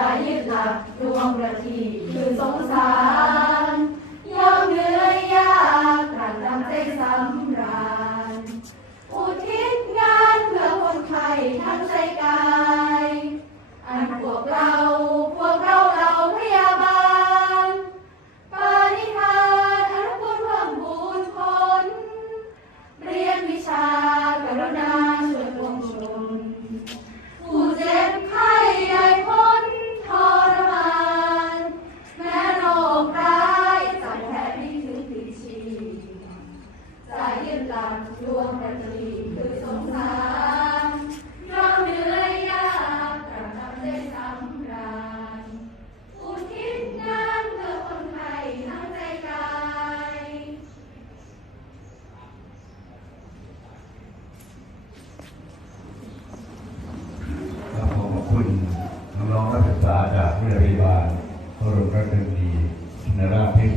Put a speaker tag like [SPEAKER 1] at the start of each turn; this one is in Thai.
[SPEAKER 1] จะยึดหลักดวงประทีคือสงสาร รงประจีคือสงสารเราเหนื่อยยากกลับทำได้สำราญอุทิศงานเพื่คนไทยทั้งใจกา
[SPEAKER 2] รับขอขอบคุณน้องๆนักศึกษาจากวิทยาลัยบาลพระรมรัตนดีนราชเทศ